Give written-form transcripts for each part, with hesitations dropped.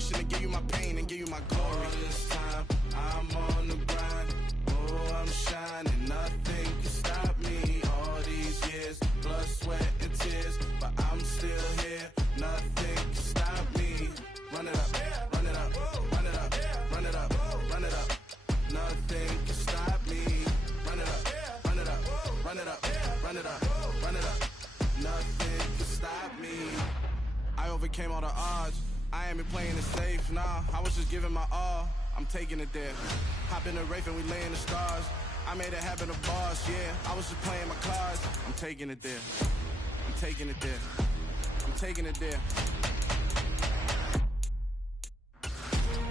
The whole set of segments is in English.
mission to give you my pain and give you my glory. This time, I'm on the grind. Oh, I'm shining. Nothing can stop me. All these years, blood, sweat, and tears. But I'm still here. Nothing can stop me. Run it up, run it up, run it up, run it up, run it up. Nothing can stop me. Run it up, run it up, run it up, run it up, run it up. Nothing can stop me. I overcame all the odds. I ain't been playing it safe, nah. I was just giving my all. I'm taking it there. Hop in the Wraith and we lay in the stars. I made it happen, the boss, yeah. I was just playing my cards. I'm taking it there. I'm taking it there. I'm taking it there.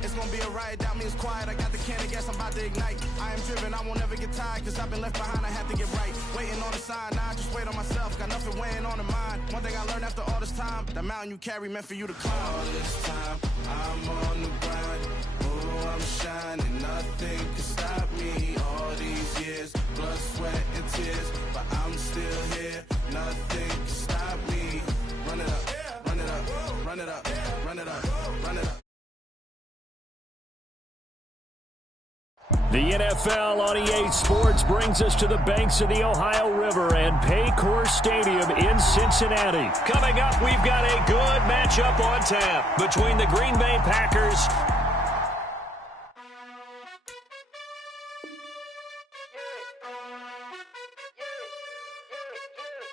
It's gonna be a riot, doubt me it's quiet. I got the can of gas, I'm about to ignite. I am driven, I won't ever get tired, cause I've been left behind, I have to get right. Waiting on the sign, now I just wait on myself. Got nothing weighing on the mind. One thing I learned after all this time, the mountain you carry meant for you to climb. All this time, I'm on the grind. Oh, I'm shining, nothing can stop me. All these years, blood, sweat, and tears. But I'm still here, nothing can stop me. Run it up, run it up, run it up, run it up, run it up. The NFL on EA Sports brings us to the banks of the Ohio River and Paycor Stadium in Cincinnati. Coming up, we've got a good matchup on tap between the Green Bay Packers .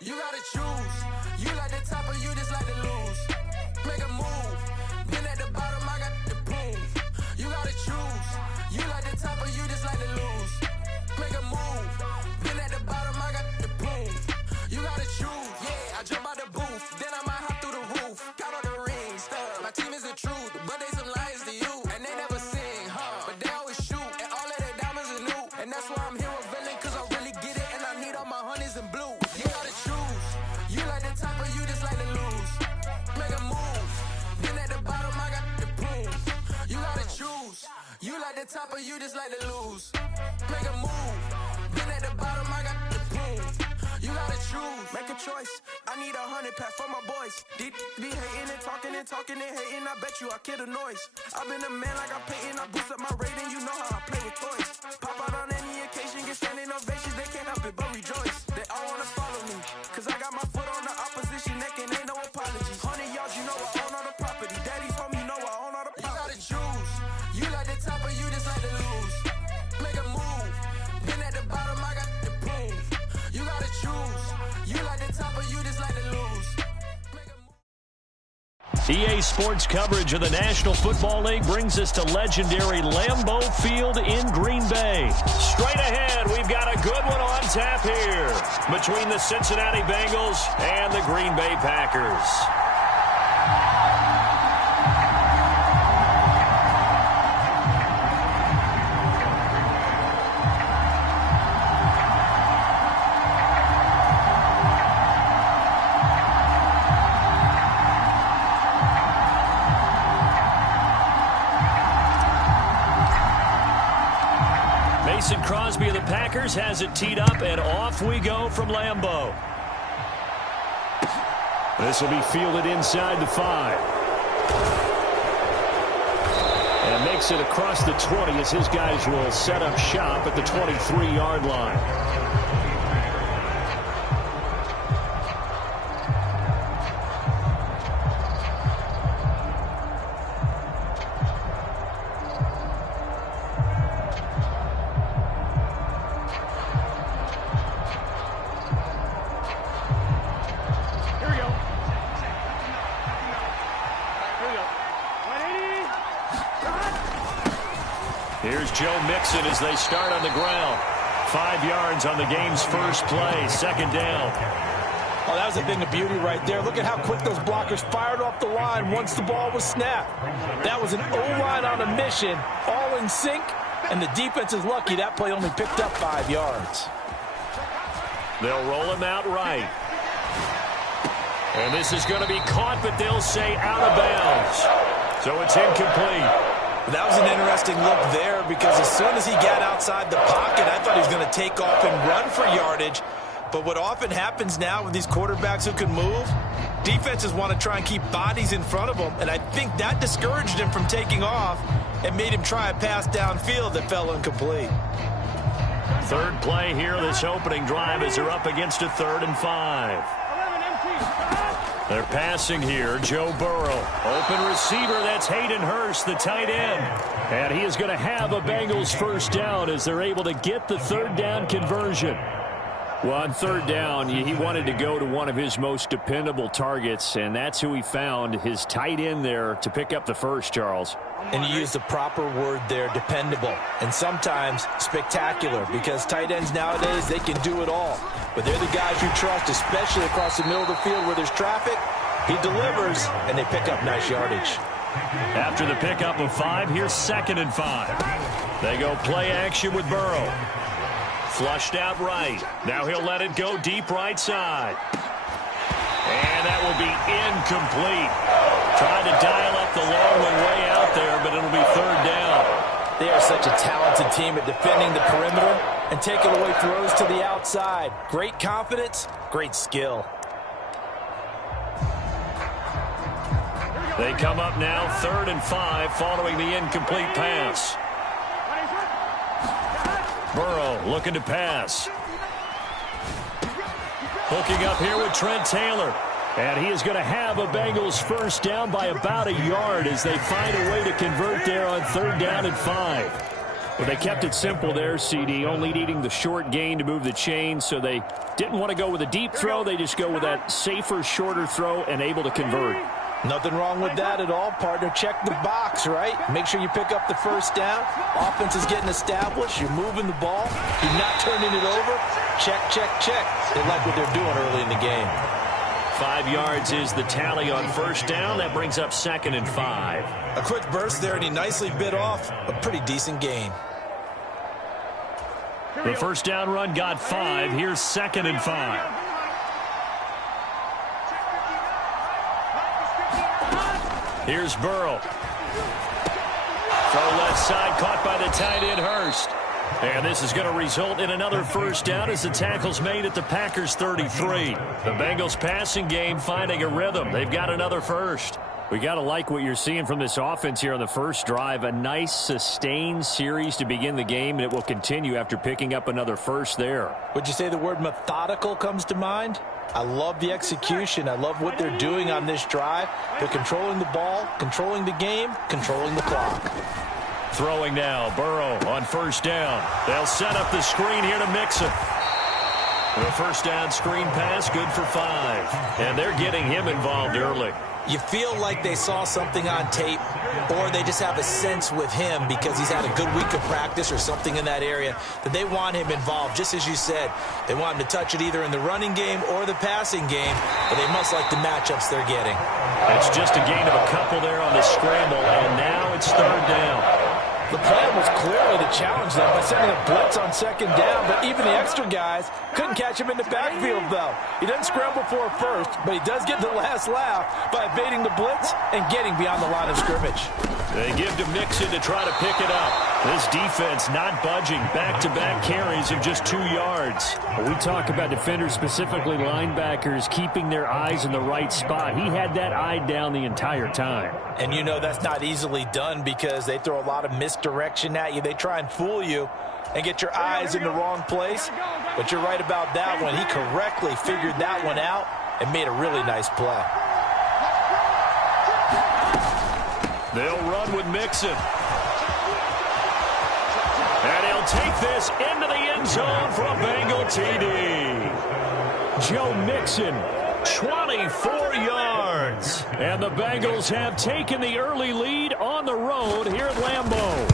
You gotta choose. You like the top or you just like to lose. Make a move. Been at the bottom, I got the proof. You gotta choose. You like the top or you just like to lose. Make a move. Been at the bottom, I got the proof. You gotta choose. Yeah, I jump out the booth. Then I might hop through the roof. Count all the rings, stuff. My team is the truth, but they some liars to you. And they never sing, but they always shoot. And all of their diamonds are new. And that's why I'm here with villain, cause I really get it. And I need all my honeys in blue. You gotta choose. You like the top or you just like to lose. Make a move. Been at the bottom, I got the proof. You gotta choose. You like the top or you just like to lose. Make a move. Been at the bottom, I got the proof. You gotta choose. Make a choice. I need 100 pack for my boys. Be hating and talking and hating. I bet you I kill the noise. I've been a man like I'm Peyton. I boost up my rating. You know how I play with toys. Pop out on any occasion, get standing ovations. They can't help it but rejoice. They all wanna follow me, cause I got my foot on the opposition neck and ain't no apologies. 100 yards, you know I own all the property. Daddy's home, you know I own all the property. You gotta choose. You like the top or you just like to lose. Make a move. Been at the bottom, I got the proof. You gotta choose. You like the top or you just like to lose. EA Sports coverage of the National Football League brings us to legendary Lambeau Field in Green Bay. Straight ahead, we've got a good one on tap here between the Cincinnati Bengals and the Green Bay Packers. Mason Crosby of the Packers has it teed up, and off we go from Lambeau. This will be fielded inside the 5. And makes it across the 20 as his guys will set up shop at the 23-yard line. Here's Joe Mixon as they start on the ground. 5 yards on the game's first play, second down. Oh, that was a thing of beauty right there. Look at how quick those blockers fired off the line once the ball was snapped. That was an O-line on a mission, all in sync, and the defense is lucky that play only picked up 5 yards. They'll roll him out right. And this is going to be caught, but they'll say out of bounds. So it's incomplete. That was an interesting look there because as soon as he got outside the pocket, I thought he was going to take off and run for yardage. But what often happens now with these quarterbacks who can move, Defenses want to try and keep bodies in front of them, and I think that discouraged him from taking off and made him try a pass downfield that fell incomplete. Third play here, this opening drive, as they're up against a 3rd and 5. They're passing here. Joe Burrow. Open receiver. That's Hayden Hurst, the tight end. And he is going to have a Bengals first down as they're able to get the 3rd down conversion. Well, on 3rd down, he wanted to go to one of his most dependable targets, and that's who he found, his tight end there, to pick up the first, Charles. And you use the proper word there, dependable, and sometimes spectacular, because tight ends nowadays, they can do it all. But they're the guys you trust, especially across the middle of the field where there's traffic. He delivers, and they pick up nice yardage. After the pickup of 5, here's 2nd and 5. They go play action with Burrow. Flushed out right. Now he'll let it go deep right side. And that will be incomplete. Trying to dial up the long one way out there, but it'll be 3rd down. They are such a talented team at defending the perimeter and taking away throws to the outside. Great confidence, great skill. They come up now 3rd and 5 following the incomplete pass. Burrow looking to pass. Hooking up here with Trent Taylor. And he is going to have a Bengals first down by about a yard as they find a way to convert there on 3rd down and 5. Well, they kept it simple there, CD, only needing the short gain to move the chain, so they didn't want to go with a deep throw. They just go with that safer, shorter throw and able to convert. Nothing wrong with that at all, partner. Check the box, right? Make sure you pick up the first down. Offense is getting established. You're moving the ball. You're not turning it over. Check, check, check. They like what they're doing early in the game. 5 yards is the tally on first down. That brings up 2nd and 5. A quick burst there, and he nicely bit off a pretty decent gain. The first down run got 5. Here's 2nd and 5. Here's Burrow. Throw left side, caught by the tight end Hurst. And this is going to result in another first down as the tackle's made at the Packers 33. The Bengals passing game finding a rhythm. They've got another first. We got to like what you're seeing from this offense here on the first drive. A nice sustained series to begin the game, and it will continue after picking up another first there. Would you say the word methodical comes to mind? I love the execution. I love what they're doing on this drive. They're controlling the ball, controlling the game, controlling the clock. Throwing now, Burrow on first down. They'll set up the screen here to Mixon. The first down screen pass, good for 5. And they're getting him involved early. You feel like they saw something on tape, or they just have a sense with him because he's had a good week of practice or something in that area that they want him involved. Just as you said, they want him to touch it either in the running game or the passing game, but they must like the matchups they're getting. It's just a gain of a couple there on the scramble, and now it's 3rd down. The plan was clearly to challenge them by sending a blitz on 2nd down, but even the extra guys couldn't catch him in the backfield, though. He doesn't scramble for a first, but he does get the last laugh by evading the blitz and getting beyond the line of scrimmage. They give to Mixon to try to pick it up. This defense not budging. Back-to-back carries of just 2 yards. We talk about defenders, specifically linebackers, keeping their eyes in the right spot. He had that eye down the entire time. And you know that's not easily done because they throw a lot of misdirection at you. They try and fool you and get your eyes in the wrong place. But you're right about that one. He correctly figured that one out and made a really nice play. They'll run with Mixon. And he'll take this into the end zone for a Bengal TD. Joe Mixon, 24 yards. And the Bengals have taken the early lead on the road here at Lambeau.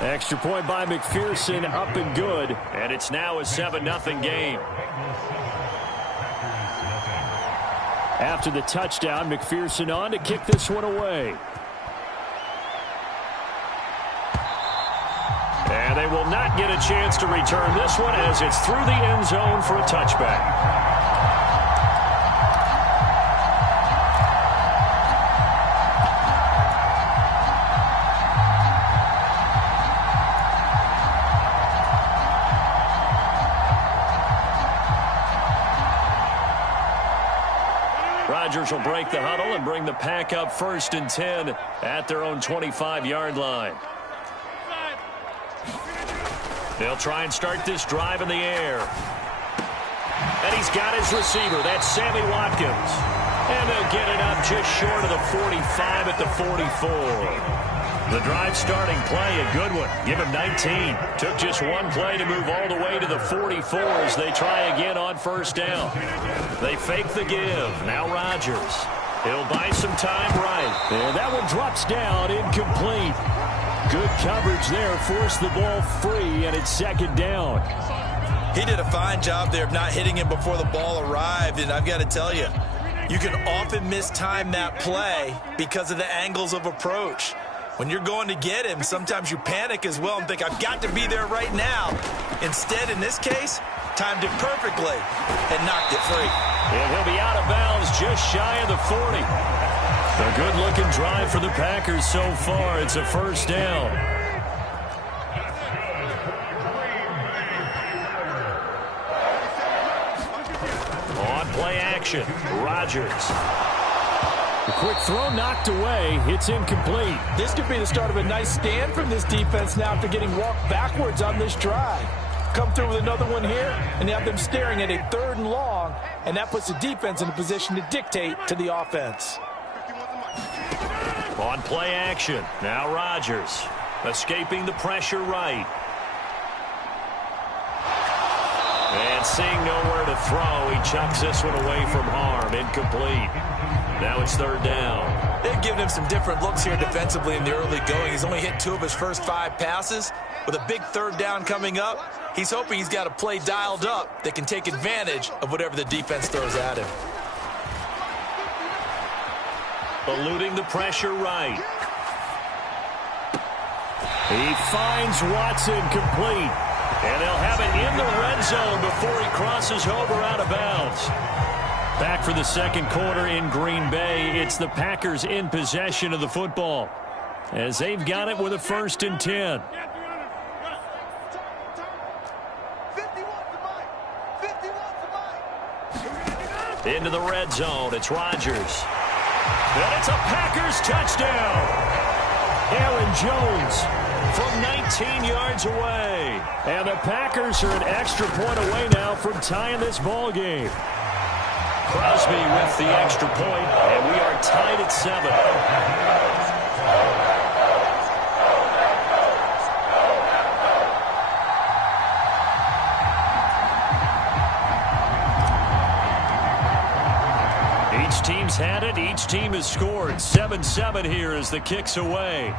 Extra point by McPherson, up and good. And it's now a 7-0 game. After the touchdown, McPherson on to kick this one away. And they will not get a chance to return this one as it's through the end zone for a touchback. Chargers will break the huddle and bring the pack up 1st and 10 at their own 25-yard line. They'll try and start this drive in the air. And he's got his receiver. That's Sammy Watkins. And they'll get it up just short of the 45 at the 44. The drive starting play, a good one. Give him 19. Took just one play to move all the way to the 44 as they try again on 1st down. They fake the give. Now Rodgers. He'll buy some time right. And that one drops down, incomplete. Good coverage there. Forced the ball free, and it's 2nd down. He did a fine job there of not hitting him before the ball arrived, and I've got to tell you, you can often mistime that play because of the angles of approach. When you're going to get him, sometimes you panic as well and think, I've got to be there right now. Instead, in this case, timed it perfectly and knocked it free. And he'll be out of bounds just shy of the 40. A good-looking drive for the Packers so far. It's a 1st down. On play action, Rodgers. A quick throw knocked away. It's incomplete. This could be the start of a nice stand from this defense now after getting walked backwards on this drive. Come through with another one here, and they have them staring at a 3rd and long, and that puts the defense in a position to dictate to the offense. On play action, now Rodgers. Escaping the pressure right. And seeing nowhere to throw, he chucks this one away from harm. Incomplete. Now it's 3rd down. They've given him some different looks here defensively in the early going. He's only hit 2 of his first 5 passes. With a big 3rd down coming up, he's hoping he's got a play dialed up that can take advantage of whatever the defense throws at him. Eluding the pressure right. He finds Watson complete. And they'll have it in the red zone before he crosses over out of bounds. Back for the 2nd quarter in Green Bay. It's the Packers in possession of the football as they've got it with a 1st and 10. Into the red zone. It's Rodgers. And it's a Packers touchdown. Aaron Jones from 19 yards away. And the Packers are an extra point away now from tying this ball game. Crosby with the extra point, and we are tied at 7. Each team's had it. Each team has scored. 7-7 here as the kick's away.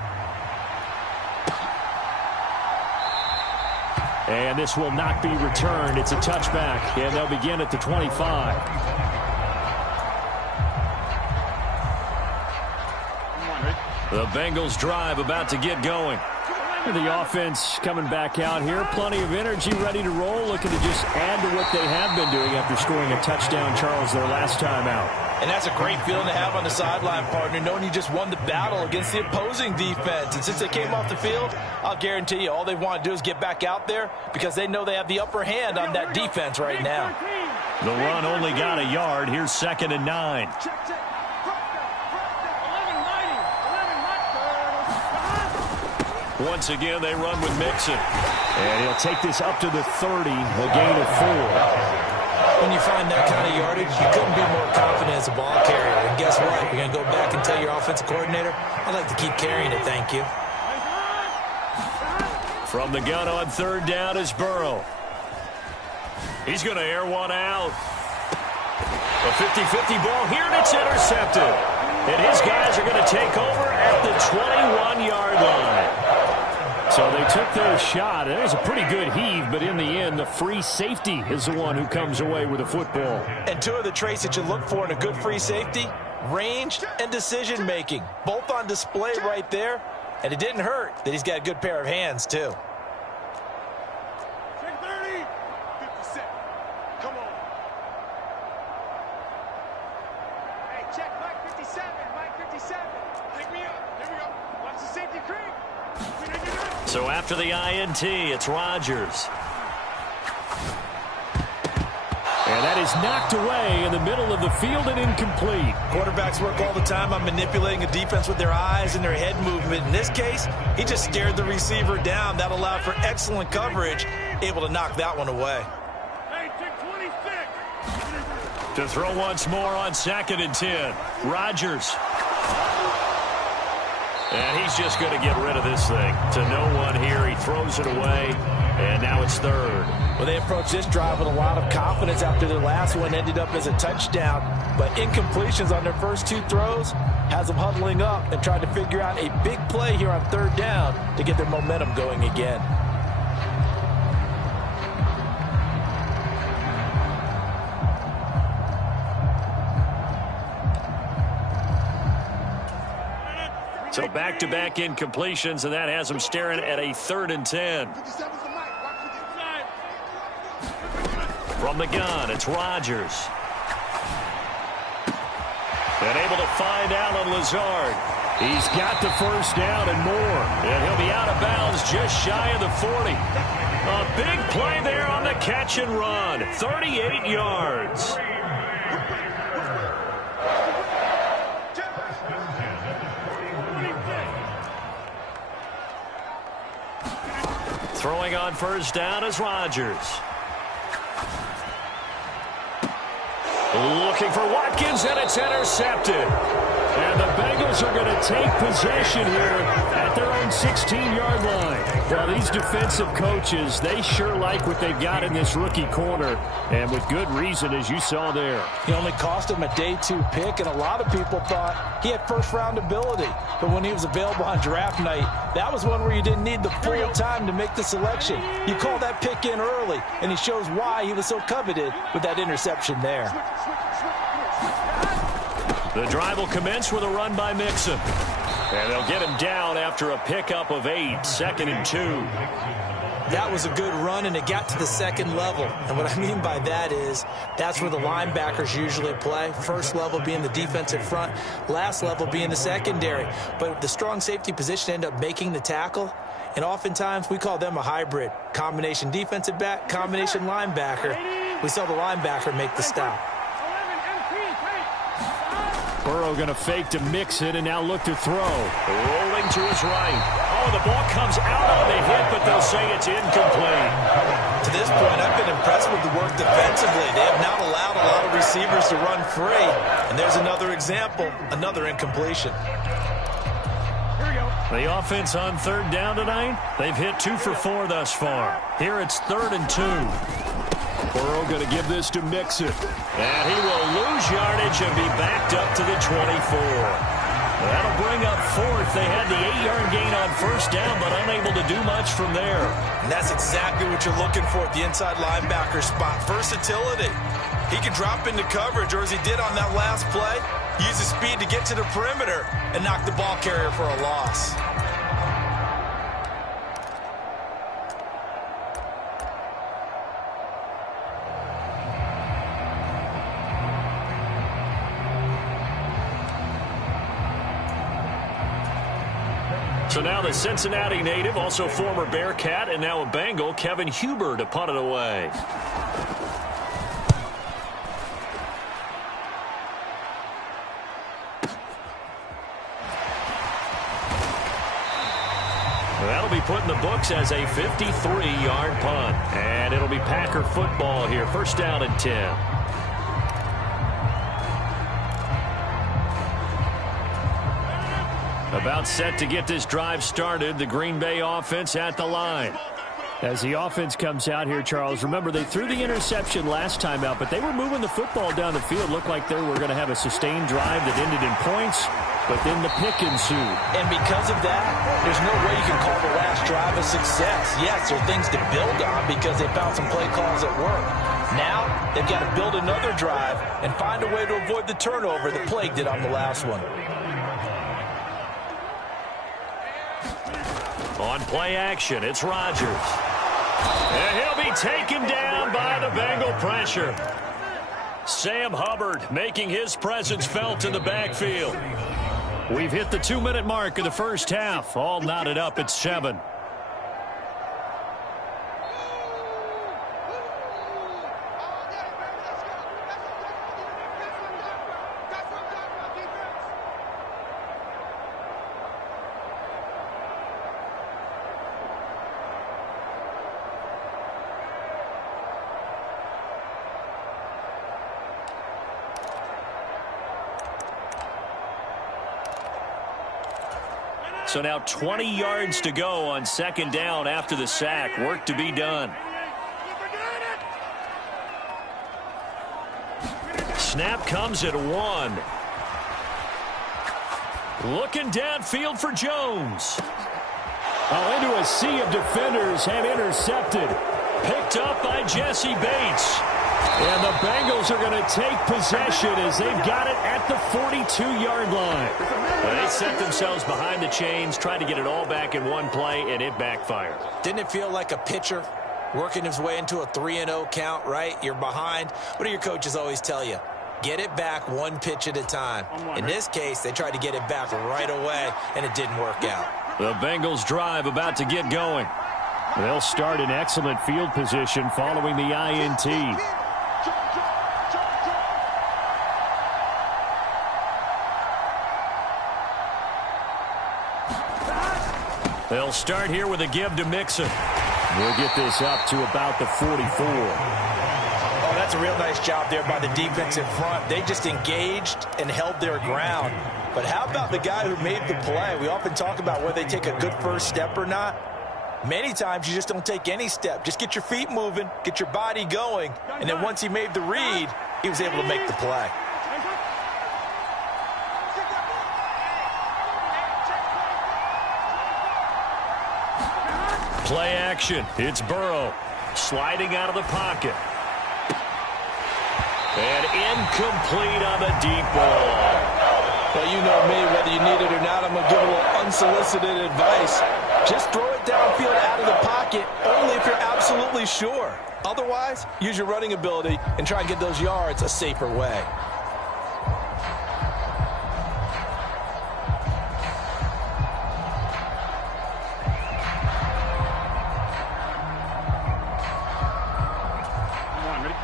And this will not be returned. It's a touchback, and they'll begin at the 25. The Bengals drive about to get going. The offense coming back out here. Plenty of energy, ready to roll, looking to just add to what they have been doing after scoring a touchdown, Charles, their last time out. And that's a great feeling to have on the sideline, partner, knowing you just won the battle against the opposing defense. And since they came off the field, I'll guarantee you all they want to do is get back out there because they know they have the upper hand on that defense right now. The run only got a yard. Here's 2nd and 9. Once again, they run with Mixon. And he'll take this up to the 30, a gain of 4. When you find that kind of yardage, you couldn't be more confident as a ball carrier. And guess what? You're going to go back and tell your offensive coordinator, I'd like to keep carrying it, thank you. From the gun on 3rd down is Burrow. He's going to air one out. A 50-50 ball here, and it's intercepted. And his guys are going to take over at the 21-yard line. So they took their shot. It was a pretty good heave, but in the end, the free safety is the one who comes away with the football. And 2 of the traits that you look for in a good free safety, range and decision-making, both on display right there. And it didn't hurt that he's got a good pair of hands, too. Check 30. 57. Come on. Hey, check Mike 57. Mike 57. Pick me up. Here we go. Watch the safety creep. So after the INT, it's Rodgers. And that is knocked away in the middle of the field and incomplete. Quarterbacks work all the time on manipulating a defense with their eyes and their head movement. In this case, he just stared the receiver down. That allowed for excellent coverage, able to knock that one away. Hey, take 26. To throw once more on 2nd and 10. Rodgers. And he's just going to get rid of this thing. To no one here. He throws it away. And now it's 3rd. Well, they approached this drive with a lot of confidence after their last one ended up as a touchdown. But incompletions on their first 2 throws has them huddling up and trying to figure out a big play here on 3rd down to get their momentum going again. So back-to-back incompletions, and that has them staring at a 3rd and 10. From the gun, it's Rodgers. And able to find Allen Lazard. He's got the first down and more. And he'll be out of bounds just shy of the 40. A big play there on the catch and run. 38 yards. Throwing on first down is Rodgers. Looking for Watkins, and it's intercepted. And the Bengals are going to take possession here at their own 16-yard line. Well, these defensive coaches, they sure like what they've got in this rookie corner, and with good reason, as you saw there. He only cost him a day 2 pick, and a lot of people thought he had first-round ability. But when he was available on draft night, that was one where you didn't need the full time to make the selection. You call that pick in early, and he shows why he was so coveted with that interception there. The drive will commence with a run by Mixon. And they'll get him down after a pickup of 8, 2nd and 2. That was a good run, and it got to the 2nd level. And what I mean by that is that's where the linebackers usually play. First level being the defensive front, last level being the secondary. But the strong safety position ended up making the tackle. And oftentimes we call them a hybrid. Combination defensive back, combination linebacker. We saw the linebacker make the stop. Burrow going to fake to mix it and now look to throw. Rolling to his right. Oh, the ball comes out on the hit, but they'll say it's incomplete. To this point, I've been impressed with the work defensively. They have not allowed a lot of receivers to run free. And there's another example, another incompletion. The offense on 3rd down tonight, they've hit 2 for 4 thus far. Here it's 3rd and 2. Burrow going to give this to Mixon. And he will lose yardage and be backed up to the 24. That'll bring up 4th. They had the 8-yard gain on first down, but unable to do much from there. And that's exactly what you're looking for at the inside linebacker spot. Versatility. He can drop into coverage, or as he did on that last play, use his speed to get to the perimeter and knock the ball carrier for a loss. So now the Cincinnati native, also former Bearcat, and now a Bengal, Kevin Huber, to punt it away. That'll be put in the books as a 53-yard punt. And it'll be Packer football here. First down and 10. About set to get this drive started. The Green Bay offense at the line. As the offense comes out here, Charles, remember they threw the interception last time out, but they were moving the football down the field. Looked like they were going to have a sustained drive that ended in points, but then the pick ensued. And because of that, there's no way you can call the last drive a success. Yes, there are things to build on because they found some play calls that work. Now, they've got to build another drive and find a way to avoid the turnover that plagued it on the last one. On play action, it's Rodgers. And he'll be taken down by the Bengal pressure. Sam Hubbard making his presence felt in the backfield. We've hit the 2-minute mark of the first half. All knotted up at 7. So now 20 yards to go on second down after the sack. Work to be done. Snap comes at 1. Looking downfield for Jones. Into a sea of defenders and intercepted. Picked up by Jesse Bates. And the Bengals are going to take possession as they've got it at the 42-yard line. Well, they set themselves behind the chains, tried to get it all back in one play, and it backfired. Didn't it feel like a pitcher working his way into a 3-0 count, right? You're behind. What do your coaches always tell you? Get it back one pitch at a time. In this case, they tried to get it back right away, and it didn't work out. The Bengals drive about to get going. They'll start in excellent field position following the INT. They'll start here with a give to Mixon. We'll get this up to about the 44. Oh, that's a real nice job there by the defensive front. They just engaged and held their ground. But how about the guy who made the play? We often talk about whether they take a good first step or not. Many times you just don't take any step. Just get your feet moving, get your body going, and then once he made the read, he was able to make the play. Play action. It's Burrow sliding out of the pocket. And incomplete on the deep ball. Well, you know me, whether you need it or not, I'm going to give a little unsolicited advice. Just throw it downfield out of the pocket, only if you're absolutely sure. Otherwise, use your running ability and try and get those yards a safer way.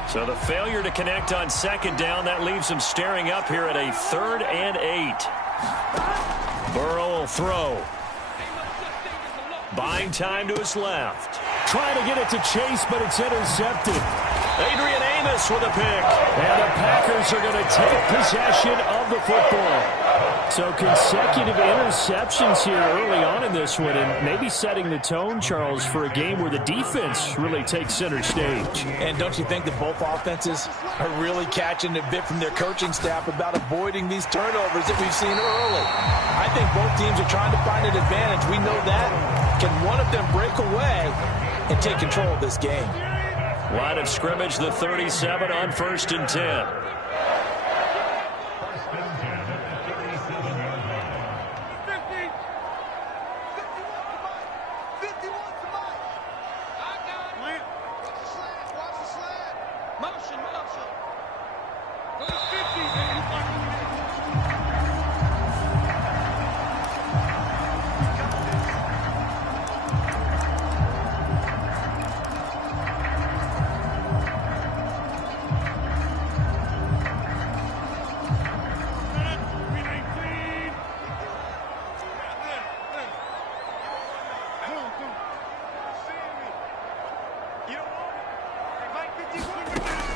So the failure to connect on second down, that leaves them staring up here at a 3rd and 8. Burrow will throw. Buying time to his left. Trying to get it to Chase, but it's intercepted. Adrian Amos with a pick. And the Packers are going to take possession of the football. So consecutive interceptions here early on in this one, and maybe setting the tone, Charles, for a game where the defense really takes center stage. And don't you think that both offenses are really catching a bit from their coaching staff about avoiding these turnovers that we've seen early? I think both teams are trying to find an advantage. We know that. Can one of them break away and take control of this game? Line of scrimmage, the 37 on 1st and 10.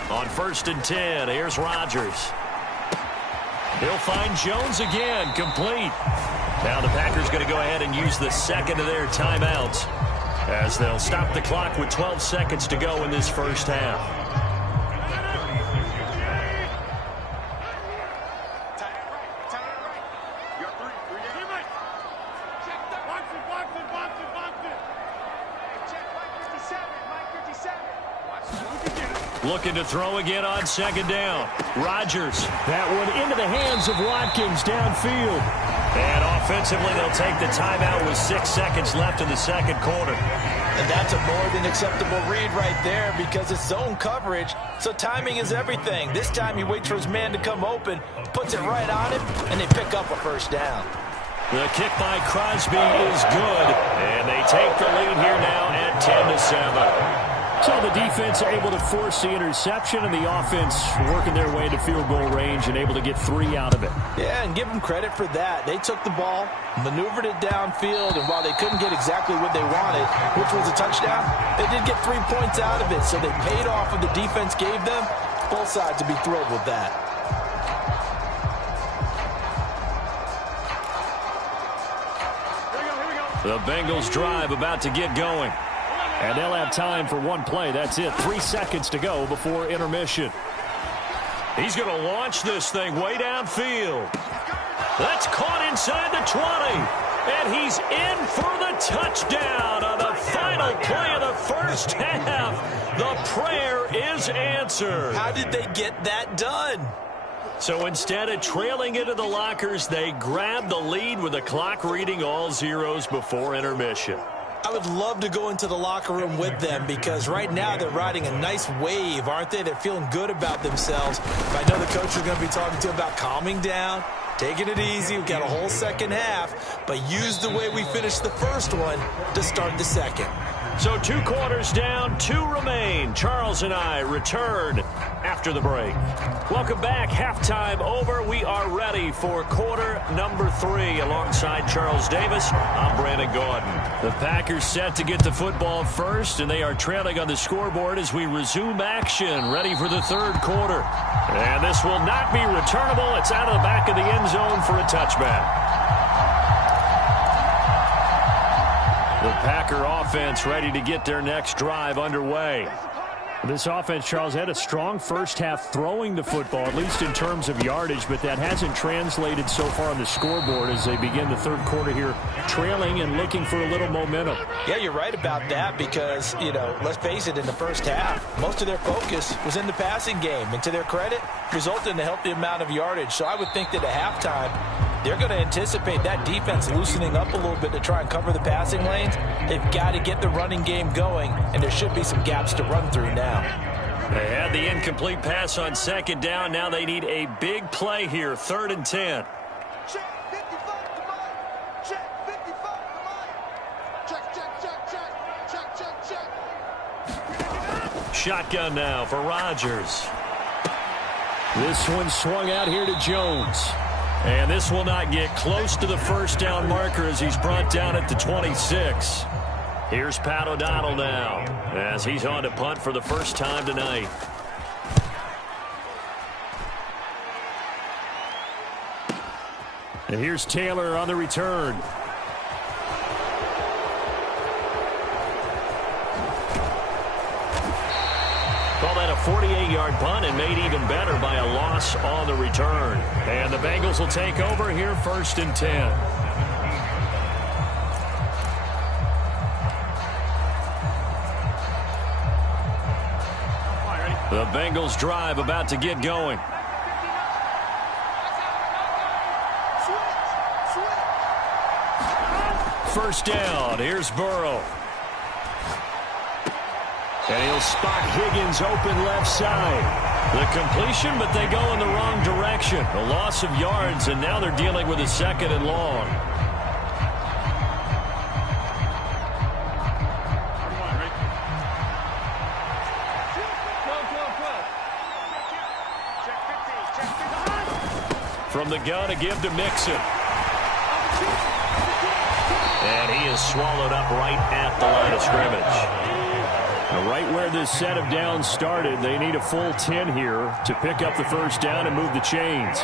On 1st and 10, here's Rodgers. He'll find Jones again, complete. Now the Packers going to go ahead and use the second of their timeouts as they'll stop the clock with 12 seconds to go in this first half. Looking to throw again on second down. Rodgers. That one into the hands of Watkins downfield. And offensively, they'll take the timeout with 6 seconds left in the second quarter. And that's a more than acceptable read right there because it's zone coverage, so timing is everything. This time he waits for his man to come open, puts it right on him, and they pick up a first down. The kick by Crosby is good, and they take the lead here now at 10-7. So the defense able to force the interception, and the offense working their way to field goal range and able to get 3 out of it. Yeah, and give them credit for that. They took the ball, maneuvered it downfield, and while they couldn't get exactly what they wanted, which was a touchdown, they did get 3 points out of it, so they paid off what the defense gave them. Both sides would be thrilled with that. The Bengals drive about to get going. And they'll have time for one play. That's it. 3 seconds to go before intermission. He's going to launch this thing way downfield. That's caught inside the 20. And he's in for the touchdown on the final play of the first half. The prayer is answered. How did they get that done? So instead of trailing into the lockers, they grabbed the lead with the clock reading all zeros before intermission. I would love to go into the locker room with them because right now they're riding a nice wave, aren't they? They're feeling good about themselves. But I know the coach is going to be talking to them about calming down, taking it easy. We've got a whole second half, but use the way we finished the first one to start the second. So 2 quarters down, 2 remain. Charles and I return after the break. Welcome back. Halftime over. We are ready for quarter number 3. Alongside Charles Davis, I'm Brandon Gaudin. The Packers set to get the football first, and they are trailing on the scoreboard as we resume action, ready for the third quarter. And this will not be returnable. It's out of the back of the end zone for a touchback. The Packer offense ready to get their next drive underway. This offense, Charles, had a strong first half throwing the football, at least in terms of yardage, but that hasn't translated so far on the scoreboard as they begin the third quarter here, trailing and looking for a little momentum. Yeah, you're right about that because, you know, let's face it, in the first half, most of their focus was in the passing game. And to their credit, resulted in a healthy amount of yardage. So I would think that at halftime, they're going to anticipate that defense loosening up a little bit to try and cover the passing lanes. They've got to get the running game going, and there should be some gaps to run through now. They had the incomplete pass on second down. Now they need a big play here, 3rd and 10. Check 55 to Mike. Check 55 to Mike. Check. Shotgun now for Rodgers. This one swung out here to Jones. And this will not get close to the first down marker as he's brought down at the 26. Here's Pat O'Donnell now as he's on to punt for the first time tonight. And here's Taylor on the return. Call that a 48-yard punt and made even better by a loss on the return. And the Bengals will take over here, 1st and 10. The Bengals drive about to get going. First down. Here's Burrow. And he'll spot Higgins open left side. The completion, but they go in the wrong direction. A loss of yards, and now they're dealing with a 2nd and long. From the gun, a give to Mixon. And he is swallowed up right at the line of scrimmage. Right where this set of downs started, they need a full 10 here to pick up the first down and move the chains.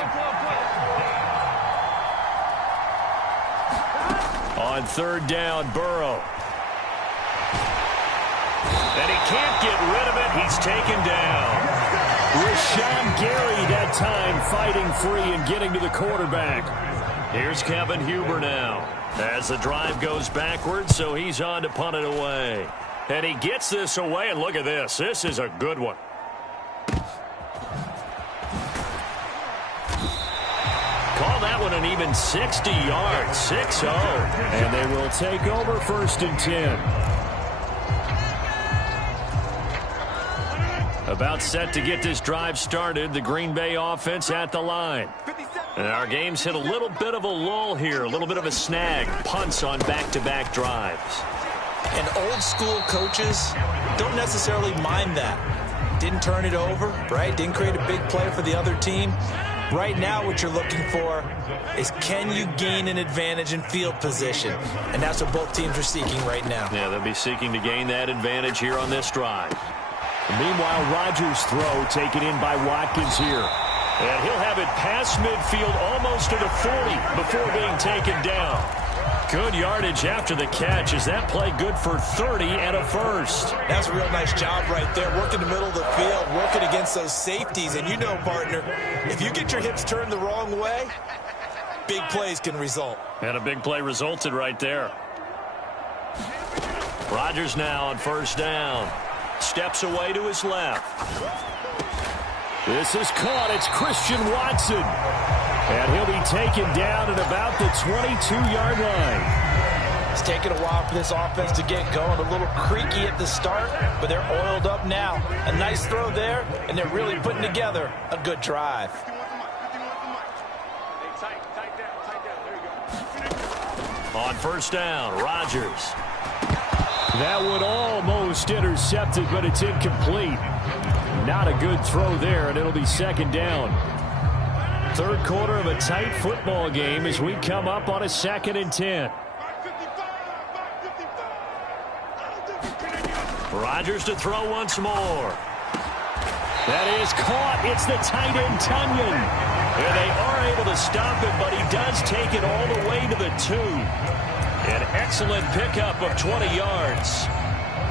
On 3rd down, Burrow. And he can't get rid of it. He's taken down. Rashawn Gary that time fighting free and getting to the quarterback. Here's Kevin Huber now as the drive goes backwards, so he's on to punt it away. And he gets this away, and look at this. This is a good one. Call that one an even 60 yards, 6-0. And they will take over 1st and 10. About set to get this drive started. The Green Bay offense at the line. And our game's hit a little bit of a lull here, a little bit of a snag. Punts on back-to-back drives. And old-school coaches don't necessarily mind that. Didn't turn it over, right? Didn't create a big play for the other team. Right now what you're looking for is can you gain an advantage in field position? And that's what both teams are seeking right now. Yeah, they'll be seeking to gain that advantage here on this drive. Meanwhile, Rodgers' throw taken in by Watkins here. And he'll have it past midfield almost to the 40 before being taken down. Good yardage after the catch. Is that play good for 30 and a first? That's a real nice job right there. Working the middle of the field, working against those safeties. And you know, partner, if you get your hips turned the wrong way, big plays can result. And a big play resulted right there. Rodgers now on first down. Steps away to his left. This is caught. It's Christian Watson. And he'll be taken down at about the 22-yard line. It's taken a while for this offense to get going. A little creaky at the start, but they're oiled up now. A nice throw there, and they're really putting together a good drive. On first down, Rodgers. That one almost intercepted, but it's incomplete. Not a good throw there, and it'll be second down. Third quarter of a tight football game as we come up on a 2nd and 10. Rodgers to throw once more. That is caught. It's the tight end, Tunyon. And they are able to stop it, but he does take it all the way to the 2. An excellent pickup of 20 yards.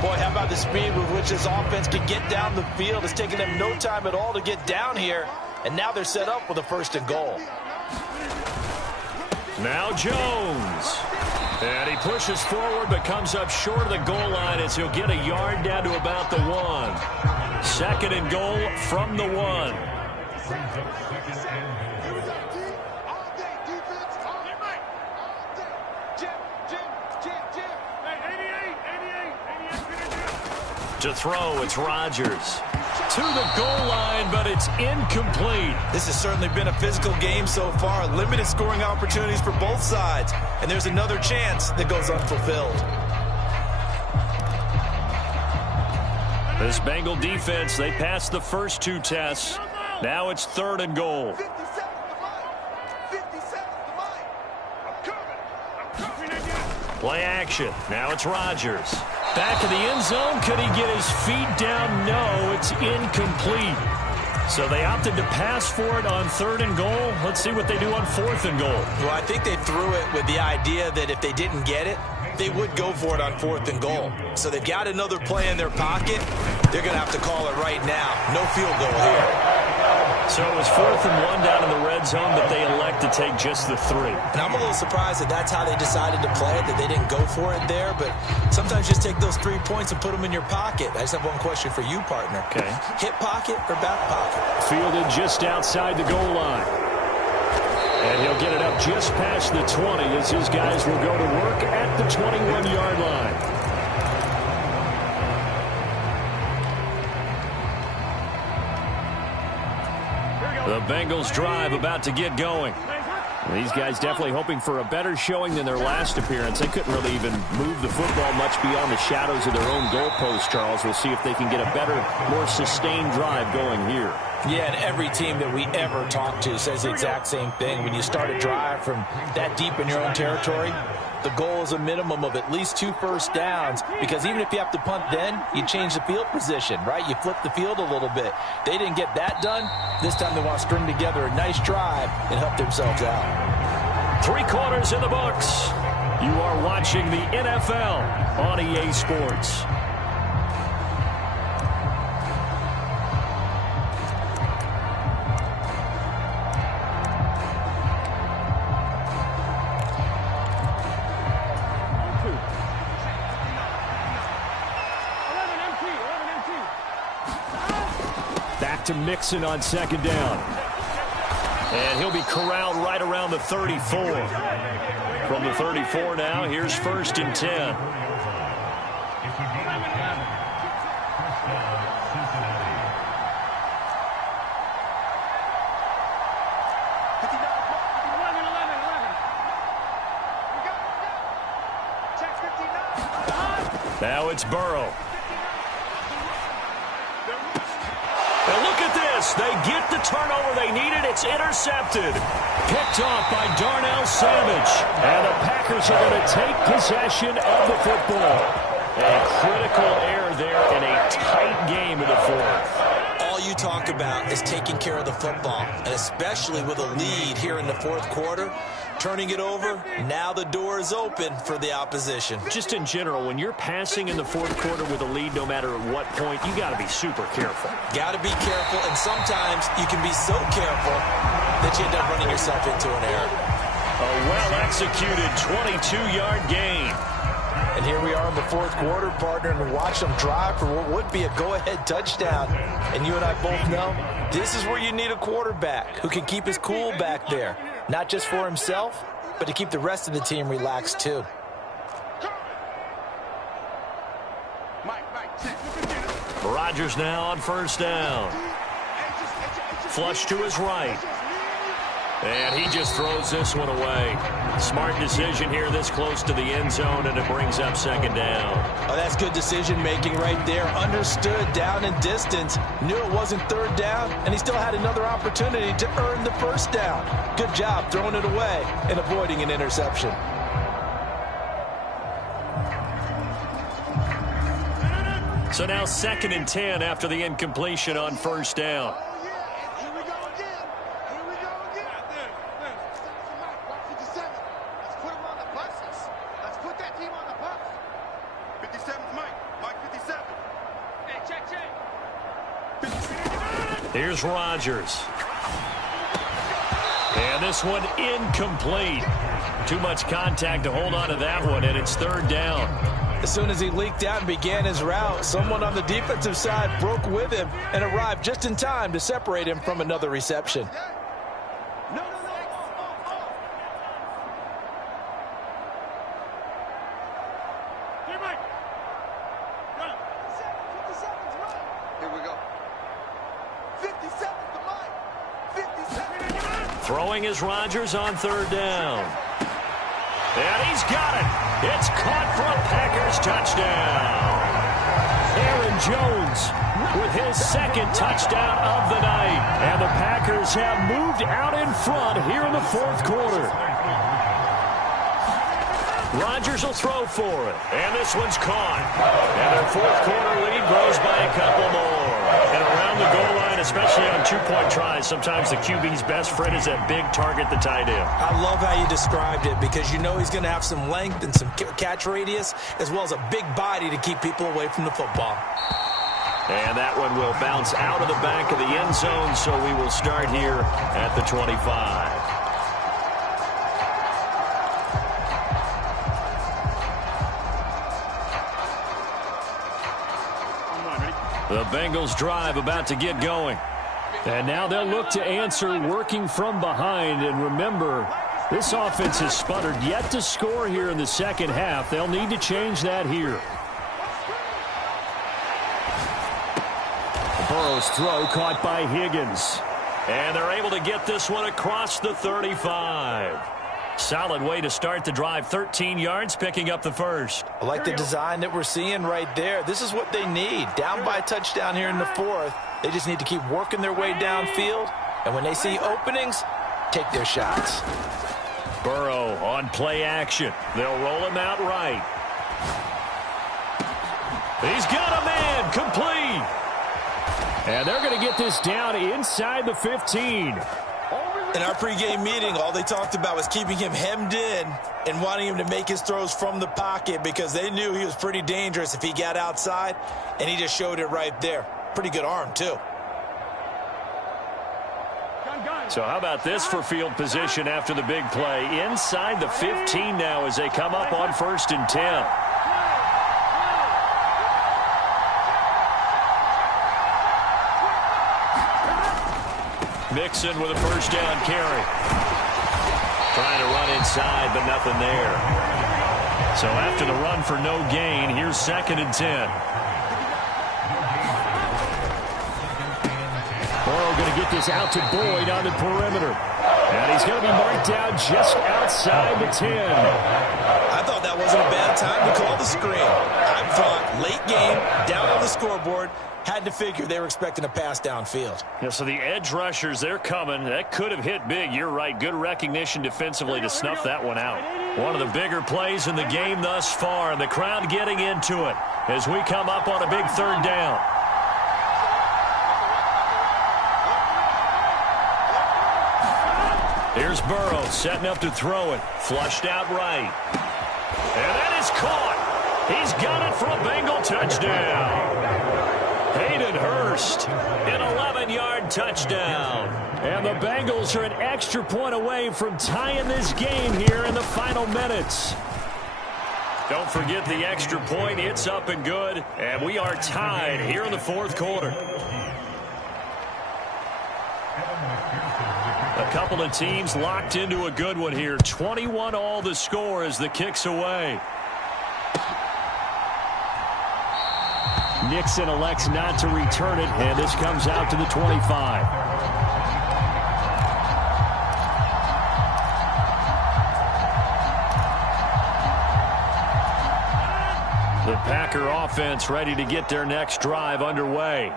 Boy, how about the speed with which this offense can get down the field? It's taken them no time at all to get down here. And now they're set up with a 1st and goal. Now Jones. And he pushes forward but comes up short of the goal line as he'll get a yard down to about the 1. 2nd and goal from the 1. To throw, it's Rodgers. To the goal line, but it's incomplete. This has certainly been a physical game so far. Limited scoring opportunities for both sides. And there's another chance that goes unfulfilled. This Bengal defense, they passed the first 2 tests. Now it's 3rd and goal. Play action. Now it's Rodgers. Back in the end zone. Could he get his feet down? No, it's incomplete. So they opted to pass for it on 3rd and goal. Let's see what they do on 4th and goal. Well, I think they threw it with the idea that if they didn't get it, they would go for it on 4th and goal. So they've got another play in their pocket. They're going to have to call it right now. No field goal here. So it was 4th and 1 down in the red zone, but they elect to take just the 3. And I'm a little surprised that that's how they decided to play it, that they didn't go for it there. But sometimes just take those 3 points and put them in your pocket. I just have one question for you, partner. Okay. Hip pocket or back pocket? Fielded just outside the goal line. And he'll get it up just past the 20 as his guys will go to work at the 21-yard line. The Bengals drive about to get going. These guys definitely hoping for a better showing than their last appearance. They couldn't really even move the football much beyond the shadows of their own goalpost, Charles. We'll see if they can get a better, more sustained drive going here. Yeah, and every team that we ever talk to says the exact same thing. When you start a drive from that deep in your own territory, the goal is a minimum of at least 2 first downs, because even if you have to punt then, you change the field position, right? You flip the field a little bit. They didn't get that done. This time they want to string together a nice drive and help themselves out. 3 quarters in the books. You are watching the NFL on EA Sports. To Mixon on 2nd down. And he'll be corralled right around the 34. From the 34 now, here's 1st and 10. Now it's Burrow. And look at this. They get the turnover they needed. It's intercepted. Picked off by Darnell Savage. And the Packers are going to take possession of the football. A critical error there in a tight game in the 4th. All you talk about is taking care of the football, and especially with a lead here in the fourth quarter. Turning it over, now the door is open for the opposition. Just in general, when you're passing in the fourth quarter with a lead, no matter at what point, you got to be super careful. Got to be careful, and sometimes you can be so careful that you end up running yourself into an error. A well-executed 22-yard gain. And here we are in the fourth quarter, partner, and watch them drive for what would be a go-ahead touchdown. And you and I both know this is where you need a quarterback who can keep his cool back there. Not just for himself, but to keep the rest of the team relaxed too. Rodgers now on first down. Flush to his right. And he just throws this one away. Smart decision here this close to the end zone, and it brings up second down. Oh, that's good decision-making right there. Understood down and distance. Knew it wasn't third down, and he still had another opportunity to earn the first down. Good job throwing it away and avoiding an interception. So now 2nd and 10 after the incompletion on first down. Here's Rodgers. And this one incomplete. Too much contact to hold on to that one, and it's third down. As soon as he leaked out and began his route, someone on the defensive side broke with him and arrived just in time to separate him from another reception. Throwing is Rodgers on third down. And he's got it. It's caught for a Packers touchdown. Aaron Jones with his second touchdown of the night. And the Packers have moved out in front here in the fourth quarter. Rodgers will throw for it. And this one's caught. And their fourth quarter lead grows by a couple more. And around the goal line, especially on two-point tries, sometimes the QB's best friend is that big target, the tight end. I love how you described it because you know he's going to have some length and some catch radius as well as a big body to keep people away from the football. And that one will bounce out of the back of the end zone, so we will start here at the 25. The Bengals drive about to get going. And now they'll look to answer working from behind. And remember, this offense has sputtered yet to score here in the second half. They'll need to change that here. Burrow's throw caught by Higgins. And they're able to get this one across the 35. Solid way to start the drive. 13 yards, picking up the first. I like the design that we're seeing right there. This is what they need. Down by a touchdown here in the fourth. They just need to keep working their way downfield. And when they see openings, take their shots. Burrow on play action. They'll roll him out right. He's got a man, complete. And they're going to get this down inside the 15. In our pregame meeting, all they talked about was keeping him hemmed in and wanting him to make his throws from the pocket because they knew he was pretty dangerous if he got outside, and he just showed it right there. Pretty good arm, too. So how about this for field position after the big play? Inside the 15 now as they come up on 1st and 10. Mixon with a first down carry. Trying to run inside, but nothing there. So after the run for no gain, here's 2nd and 10. Burrow going to get this out to Boyd on the perimeter. And he's going to be marked down just outside the 10. I thought that wasn't a bad time to call the screen. I thought late game, down on the scoreboard, had to figure they were expecting a pass downfield. Yeah, so the edge rushers, they're coming. That could have hit big. You're right. Good recognition defensively to snuff that one out. One of the bigger plays in the game thus far, and the crowd getting into it as we come up on a big third down. Here's Burrow setting up to throw it. Flushed out right. And that is caught. He's got it for a Bengal touchdown. Hayden Hurst, an 11-yard touchdown. And the Bengals are an extra point away from tying this game here in the final minutes. Don't forget the extra point. It's up and good. And we are tied here in the fourth quarter. A couple of teams locked into a good one here. 21 all the score as the kick's away. Nixon elects not to return it, and this comes out to the 25. The Packer offense ready to get their next drive underway.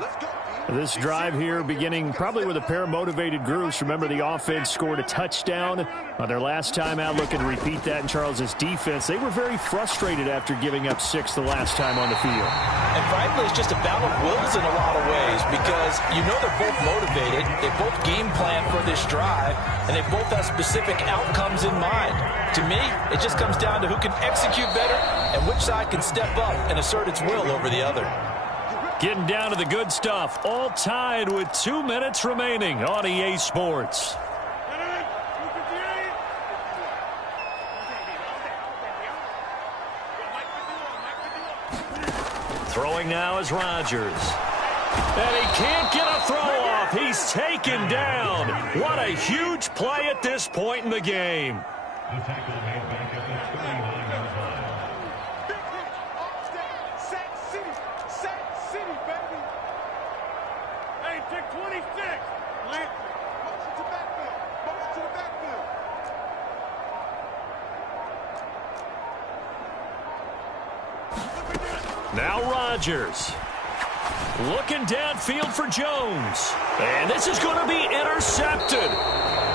This drive here beginning probably with a pair of motivated groups. Remember, the offense scored a touchdown on their last time out, looking to repeat that in Charles's defense. They were very frustrated after giving up 6 the last time on the field. And frankly, it's just a battle of wills in a lot of ways because you know they're both motivated. They both game plan for this drive, and they both have specific outcomes in mind. To me, it just comes down to who can execute better and which side can step up and assert its will over the other. Getting down to the good stuff. All tied with 2 minutes remaining on EA Sports. Throwing now is Rodgers. And he can't get a throw off. He's taken down. What a huge play at this point in the game. The tackle made back at the 29-yard line. Hey, take 26. Motion to backfield. Motion to the backfield. Now Rodgers. Looking downfield for Jones. And this is going to be intercepted.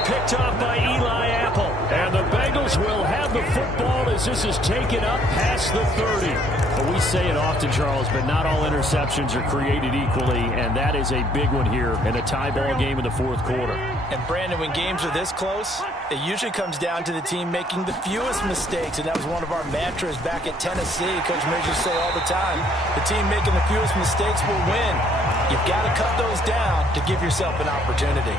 Picked off by Eli Apple. And the Bengals will have the football as this is taken up past the 30. But we say it often, Charles, but not all interceptions are created equally, and that is a big one here in a tie ball game in the fourth quarter. And Brandon, when games are this close, it usually comes down to the team making the fewest mistakes, and that was one of our mantras back at Tennessee. Coach Mears used to say all the time, the team making the fewest mistakes will win. You've got to cut those down to give yourself an opportunity.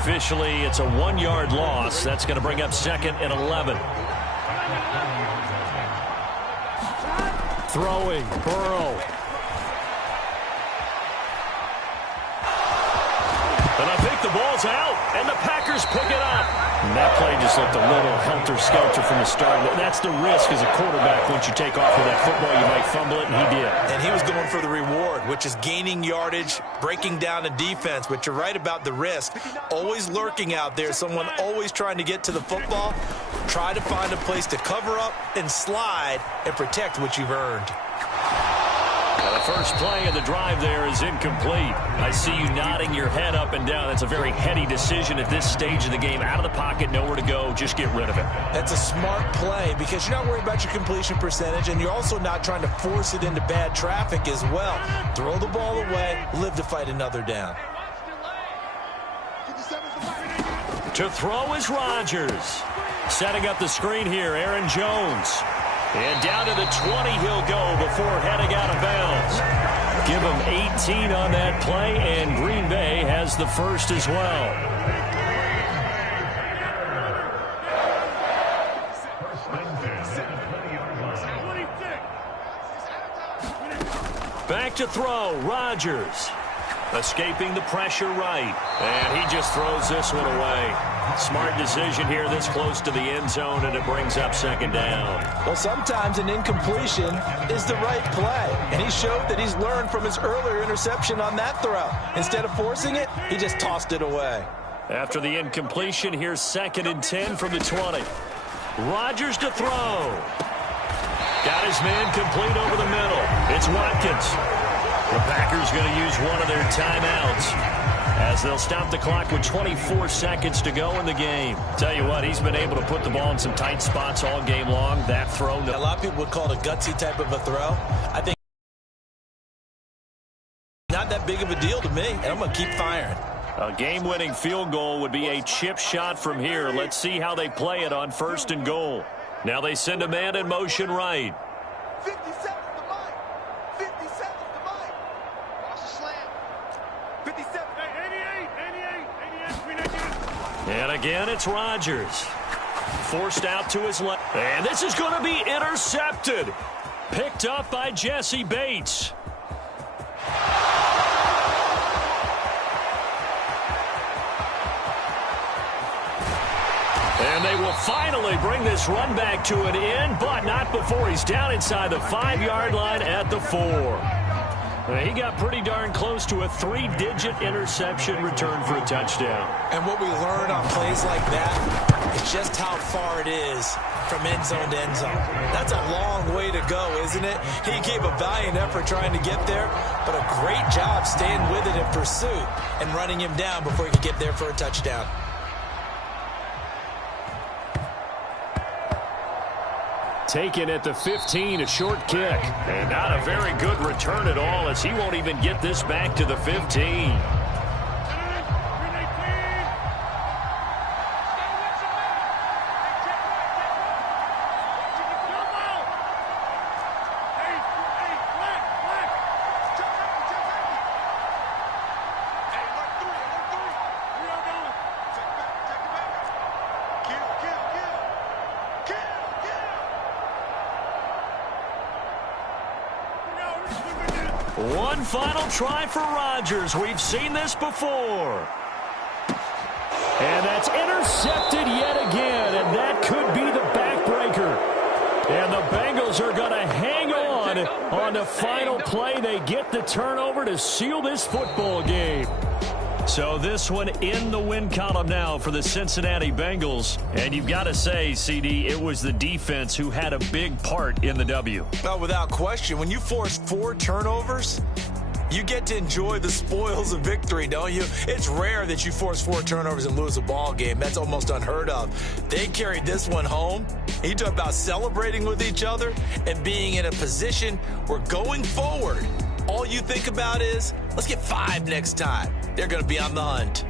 Officially, it's a 1-yard loss. That's going to bring up 2nd and 11. Throwing, Burrow. And I think the ball's out, and the Packers pick it up. And that play just looked a little helter-skelter from the start. That's the risk as a quarterback. Once you take off with that football, you might fumble it, and he did. And he was going for the reward, which is gaining yardage, breaking down a defense. But you're right about the risk. Always lurking out there, someone always trying to get to the football. Try to find a place to cover up and slide and protect what you've earned. The first play of the drive there is incomplete. I see you nodding your head up and down. That's a very heady decision at this stage of the game. Out of the pocket, nowhere to go. Just get rid of it. That's a smart play because you're not worried about your completion percentage, and you're also not trying to force it into bad traffic as well. Throw the ball away, live to fight another down. To throw is Rodgers. Setting up the screen here, Aaron Jones. And down to the 20 he'll go before heading out of bounds. Give him 18 on that play, and Green Bay has the first as well. Back to throw, Rodgers. Escaping the pressure right. And he just throws this one away. Smart decision here this close to the end zone, and it brings up 2nd down. Well, sometimes an incompletion is the right play. And he showed that he's learned from his earlier interception on that throw. Instead of forcing it, he just tossed it away. After the incompletion, here's 2nd and 10 from the 20. Rodgers to throw. Got his man complete over the middle. It's Watkins. The Packers going to use one of their timeouts as they'll stop the clock with 24 seconds to go in the game. Tell you what, he's been able to put the ball in some tight spots all game long. That throw. A lot of people would call it a gutsy type of a throw. I think not that big of a deal to me, and I'm going to keep firing. A game-winning field goal would be a chip shot from here. Let's see how they play it on 1st and goal. Now they send a man in motion right. 57 to Mike. 57 to Mike. Watch the slam. 57. 88. And again, it's Rodgers. Forced out to his left. And this is going to be intercepted. Picked up by Jesse Bates. And they will finally bring this run back to an end, but not before he's down inside the 5-yard line at the 4. He got pretty darn close to a 3-digit interception return for a touchdown. And what we learn on plays like that is just how far it is from end zone to end zone. That's a long way to go, isn't it? He gave a valiant effort trying to get there, but a great job staying with it in pursuit and running him down before he could get there for a touchdown. Taken at the 15, a short kick. And not a very good return at all, as he won't even get this back to the 15. One final try for Rodgers. We've seen this before. And that's intercepted yet again, and that could be the backbreaker. And the Bengals are going to hang on the final play. They get the turnover to seal this football game. So this one in the win column now for the Cincinnati Bengals. And you've got to say, CD, it was the defense who had a big part in the W. Well, without question, when you force 4 turnovers, you get to enjoy the spoils of victory, don't you? It's rare that you force 4 turnovers and lose a ball game. That's almost unheard of. They carried this one home. You talk about celebrating with each other and being in a position where going forward, all you think about is, let's get 5 next time. They're going to be on the hunt.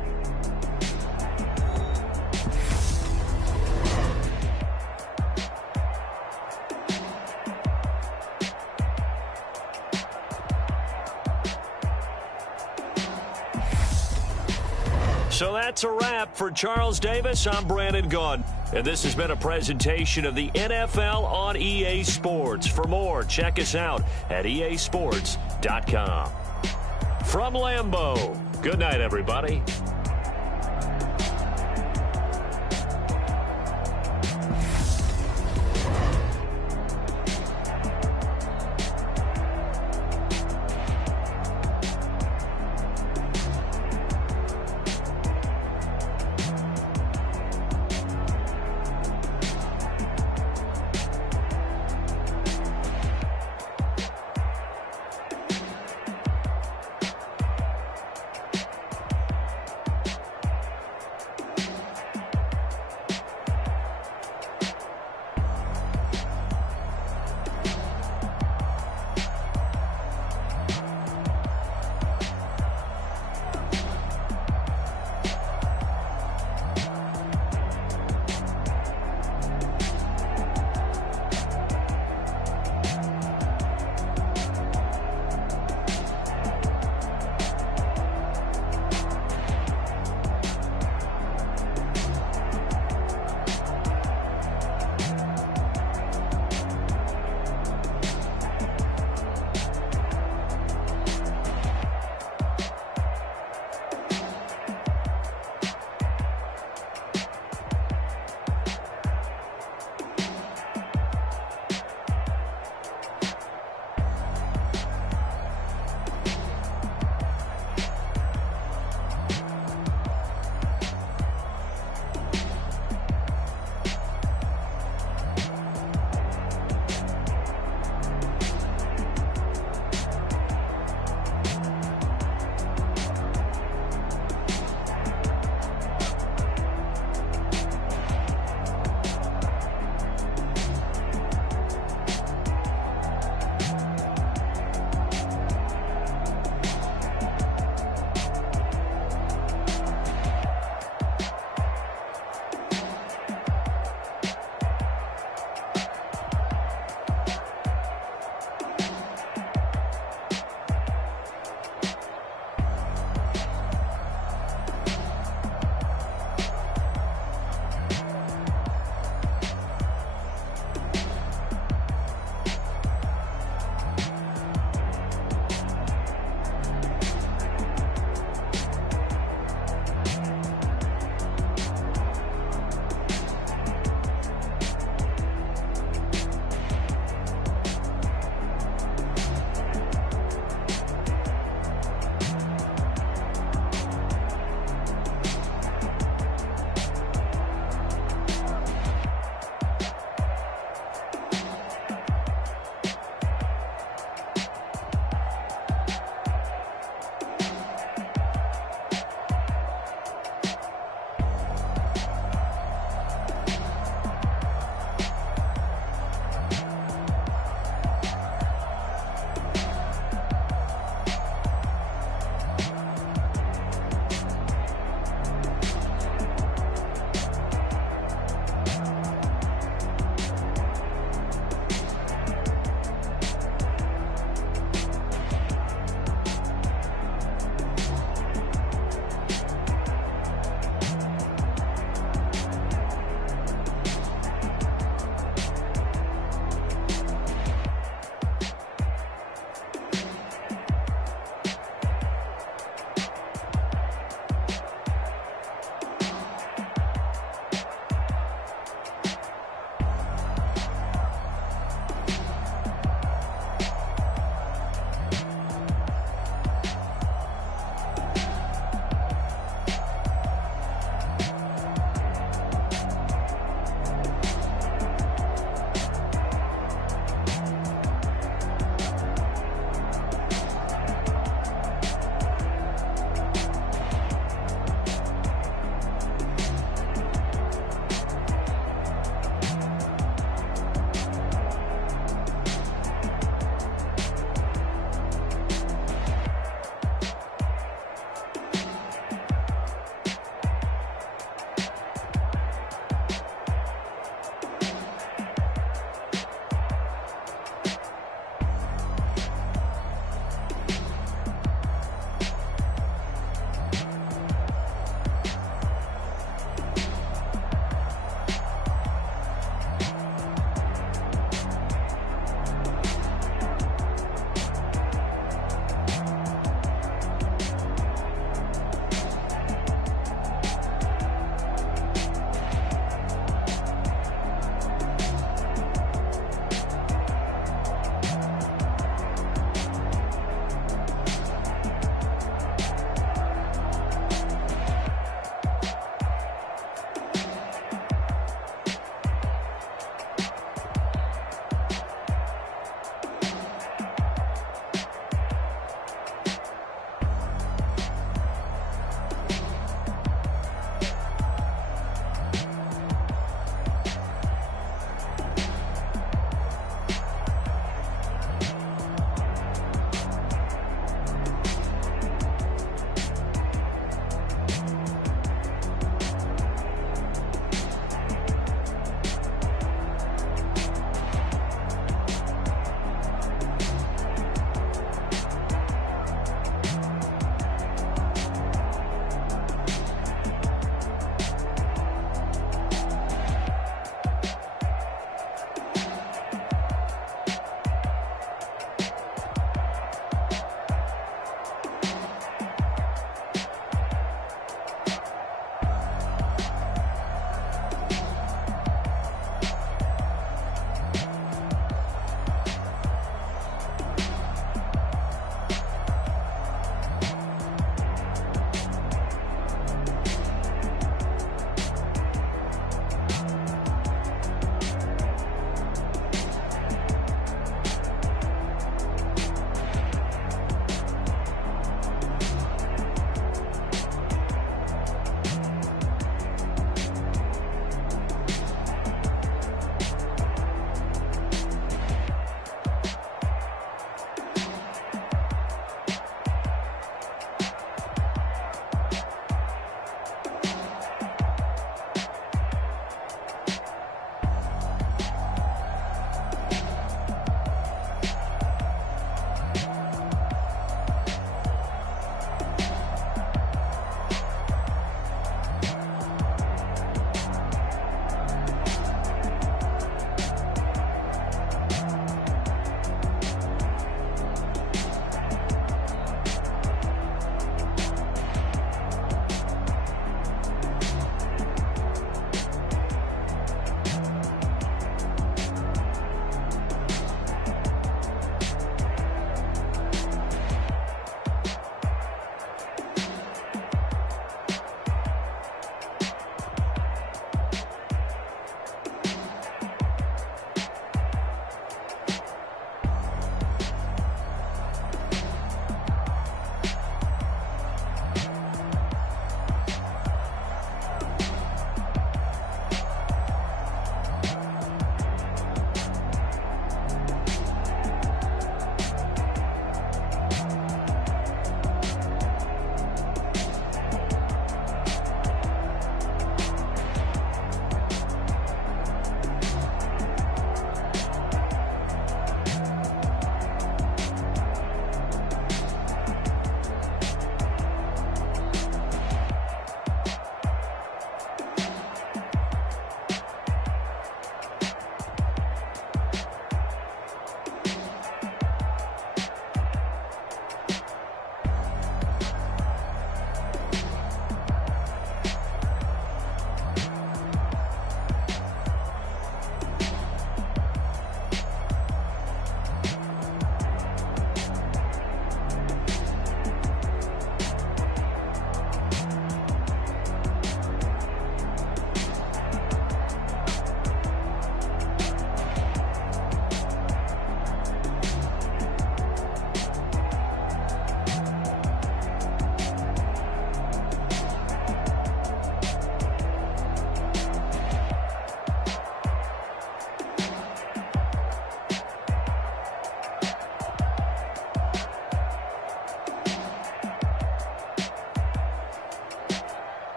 So that's a wrap for Charles Davis. I'm Brandon Gaudin. And this has been a presentation of the NFL on EA Sports. For more, check us out at easports.com. From Lambeau, good night, everybody.